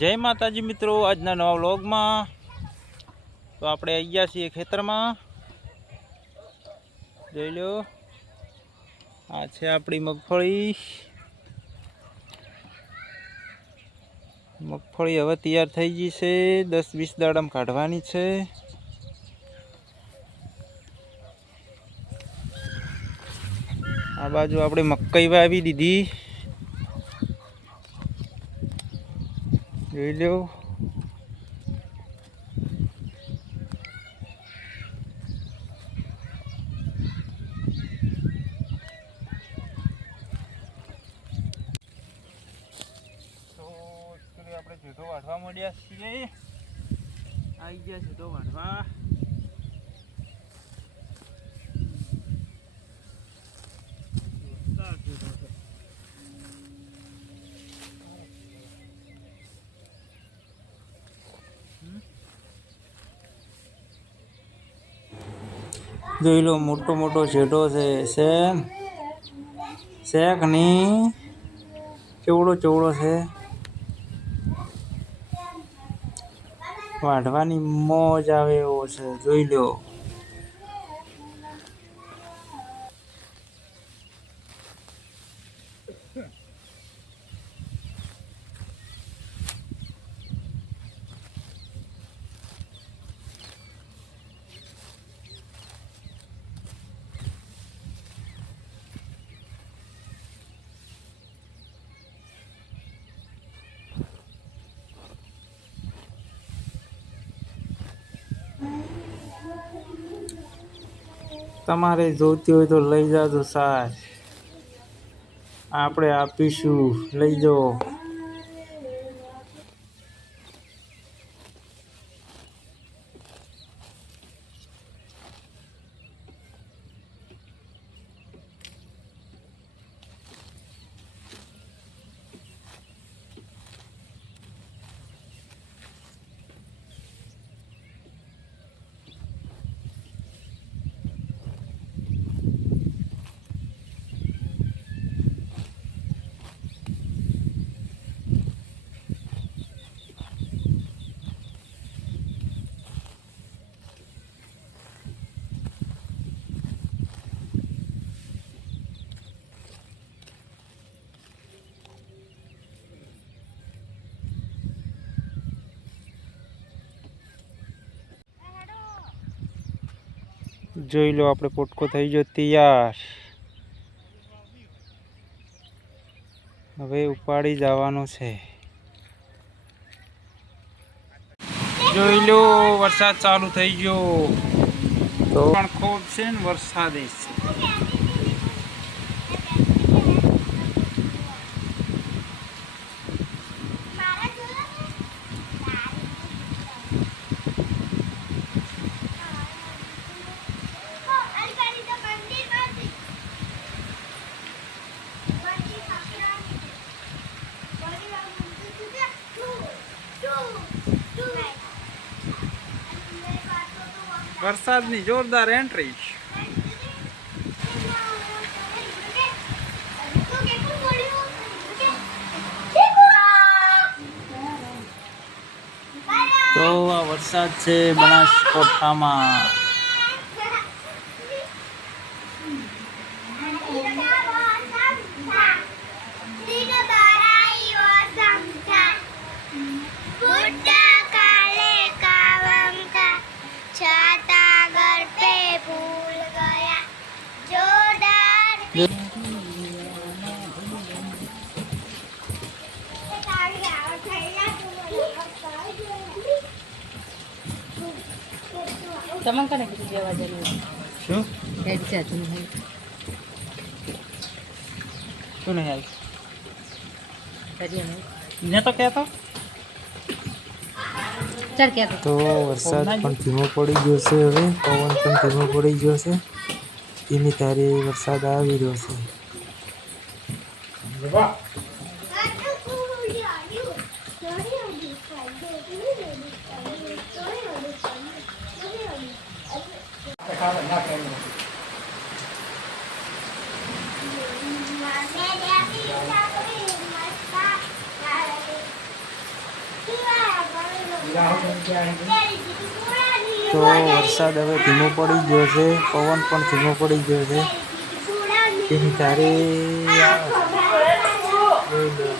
જય માતાજી મિત્રો, આજના નવા વ્લોગમાં તો આપણે આવી ગયા છીએ ખેતરમાં। જોઈ લો, આ છે આપણી મગફળી। મગફળી હવે તૈયાર થઈ ગઈ છે, 10-20 દાડામાં કાઢવાની છે। આ બાજુ આપણે મકાઈ વાવી દીધી, જોઈ લો। આપણે જેઠો વાઢવા મળ્યા છીએ, આવી ગયા જેઠો વાઢવા। જોઈ લો, મોટો મોટો જેઠો છે, શેક ની ચેવડો ચેવડો છે। વાઢવાની મોજ આવે એવો છે, જોઈ લો। તમારે જોતી હોય તો લઈ જાજો સાર, આપણે આપીશું, લઈ જાઓ। જોઈ લો, આપણે પોટકો થઈ ગયો તૈયાર, હવે ઉપાડી જવાનો છે। જોઈ લો, વરસાદ ચાલુ થઈ ગયો, તો પણ ખૂબ છે ને વરસાદ છે। વરસાદની જોરદાર એન્ટ્રી। તો આ વરસાદ છે બનાસકાંઠામાં। Teman kan yang Jawa jadi. શું Kayak jatuh nih. શું નહીં આવી? Tadi yang ને તો કહેતો ચાર કે તો વરસાદ પણ ધીમો પડી ગયો છે, હવે પવન પણ ધીમો પડી ગયો છે, ધીમી ધારે વરસાદ આવી રહ્યો છે। તો વરસાદ હવે ધીમો પડી ગયો છે, પવન પણ ધીમો પડી ગયો છે. તેની તારે આવે છે. જોઈ લો.